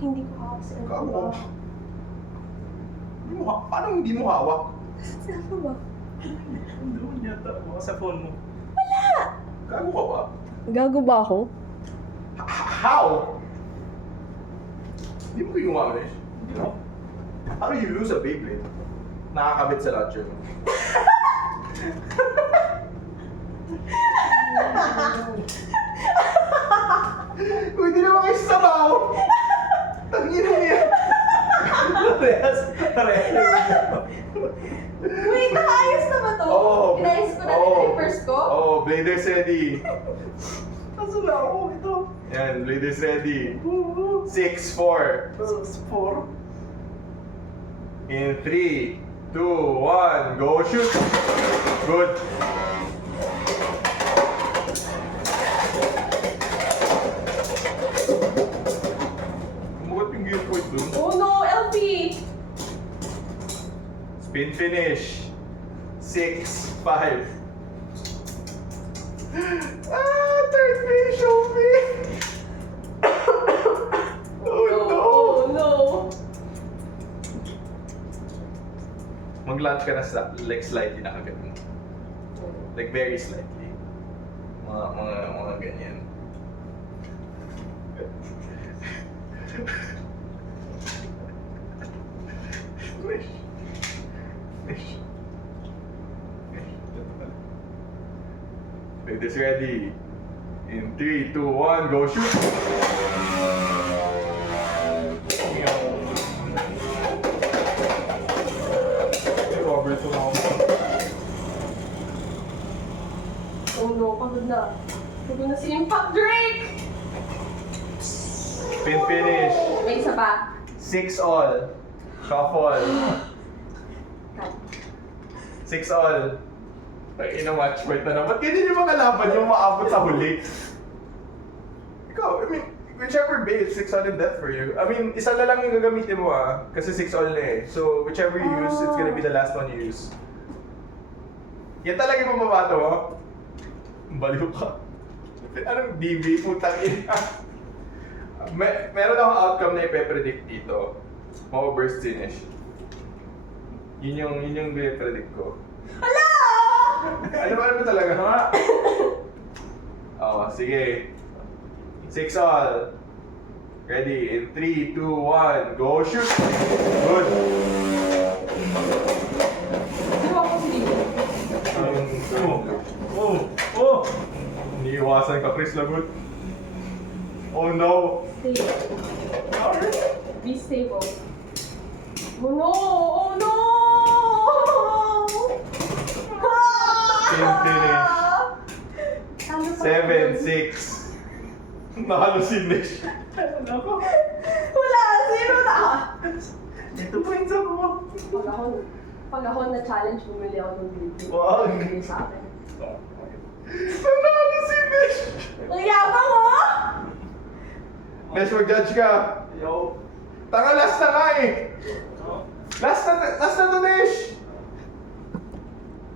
Hindi ko hawak si Gago. Ano ba? Paano hindi mo hawak? Si Ano ba? Doon yata. Baka sa phone mo. Gago ka ba? Gago ba ako? How? Hindi mo ginawa, Resh. Hindi mo. How do you lose a Beyblade? Nakakabit sa launcher mo. Kung hindi naman kayo sabaw! Tangina niya! Parehas. Wait, nakaayos na ba to? Oo. Inayos ko na Oo. reverse ko? Oh, Bladers ready. Kaso na ako ito. Yan, Bladers ready. 6-4. 4. In 3, 2, 1, go shoot! Good. Kumukat yung game point dun. Oh no, LP! Spin finish. 6, 5. Third base, show me! Oh no! Oh no! Mag-launch ka na like slightly na agad mo. Like very slightly. Mga ganyan. Wish. Wish. Wait, this ready. In 3, 2, 1, go shoot! Robert, Oh no, pagod na. Pagod na si Impact Drake! Spin finish. May isa pa. 6 all. Shuffle. 6 all. Ay, ina-match point na naman. Ba't ganyan yung mga laban yung maabot sa huli? Ikaw, I mean, whichever base, 6 all in death for you. I mean, isa na lang yung gagamitin mo kasi 6 all na eh. So, whichever you use, it's gonna be the last one you use. Yan talaga yung pamabato mo? Baliw ka. Anong DB? Putang ina. Meron akong outcome na ipe-predict dito. Burst finish. Yun yung predict ko. Hala! Ano ba talaga, ha? Oh, sige. 6 all. Ready? In 3, 2, 1, go shoot! Good! Di ba ako si Oh! Iniiwasan ka, Chris Lagut. Oh no! Stable. Be stable. Oh no! Oh no! Spin finish. Ano pa? 7, 6. Nakalo si Nish. Ako. Wala! Zero na! Ito points ako. Pag ako na-challenge, bumili ako ng video. Wag. Bumili sa akin. Nanalo si Nish! Ang yabang mo! Nish, mag-judge ka. Yo. Tanga, last na nga eh. Last na to, Nish!